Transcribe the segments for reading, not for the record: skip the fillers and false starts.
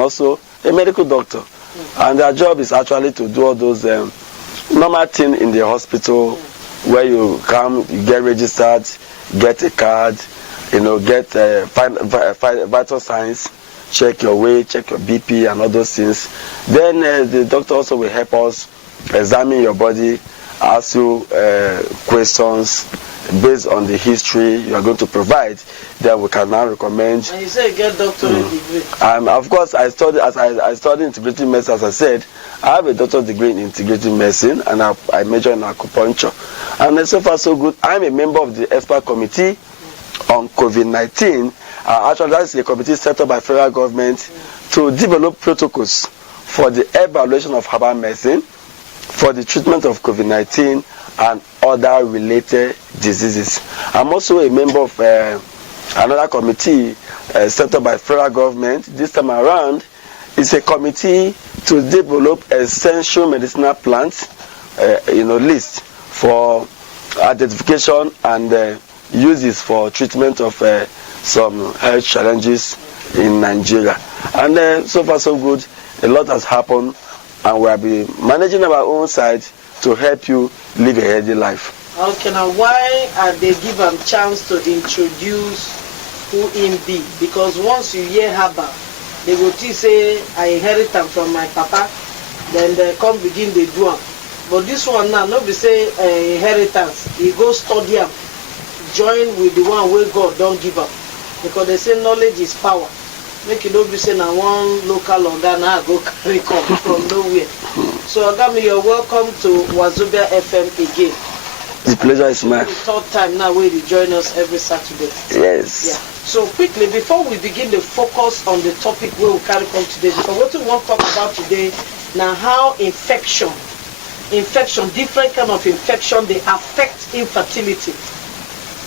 also a medical doctor. And their job is actually to do all those normal things in the hospital where you come, you get registered, get a card, get vital signs, check your weight, check your BP and all those things. Then the doctor also will help us examine your body, ask you questions based on the history you are going to provide. Then we can now recommend. And you say you get doctorate degree. Of course, I studied integrative medicine. As I said, I have a doctorate degree in integrative medicine, and I major in acupuncture. And so far so good. I'm a member of the expert committee on COVID-19. Actually, that's a committee set up by federal government to develop protocols for the evaluation of herbal medicine for the treatment of COVID-19 and other related diseases. I'm also a member of another committee set up by federal government. This time around, it's a committee to develop essential medicinal plants, list for identification and uses for treatment of some health challenges in Nigeria. And so far so good. A lot has happened, and we'll be managing our own side to help you live a healthy life. Okay, now why they give them chance to introduce who him be? Because once you hear herbal, they will say, I inherit them from my papa, then they come begin the do them. But this one now, nobody say inheritance. He go study them, join with the one where God don't give up. Because they say knowledge is power. Make it not be saying I one local organ now go carry come from nowhere. So Agami, you're welcome to Wazobia FM again. The pleasure is mine. The third time now where you join us every Saturday. Yes. Yeah. So quickly, before we begin the focus on the topic where we carry come today, because what we want to talk about today, now how infection, different kind of infection, they affect infertility.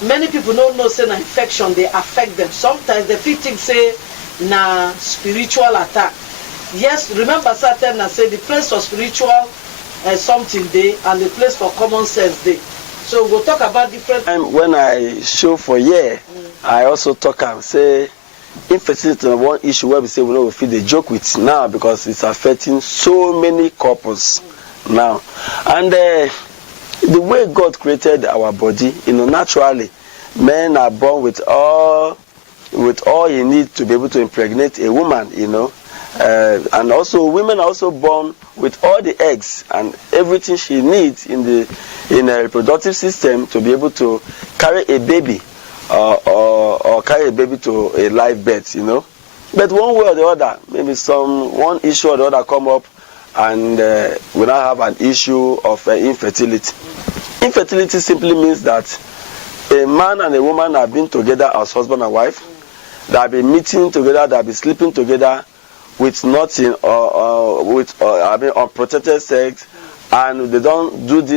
Many people don't know say na infection they affect them. Sometimes they feel think say na spiritual attack. Yes, remember certain I say the place for spiritual something day and the place for common sense day. So we'll talk about different. When I show for year, I also talk and say infertility is one issue where we say we know we feel the joke with now because it's affecting so many couples now. And the way God created our body, naturally, men are born with all you need to be able to impregnate a woman, and also women are also born with all the eggs and everything she needs in a reproductive system to be able to carry a baby or carry a baby to a live birth, But one way or the other, maybe one issue or the other come up, and we now have an issue of infertility. Infertility simply means that a man and a woman have been together as husband and wife. They have been meeting together, they have been sleeping together with nothing, unprotected sex, and they don't do this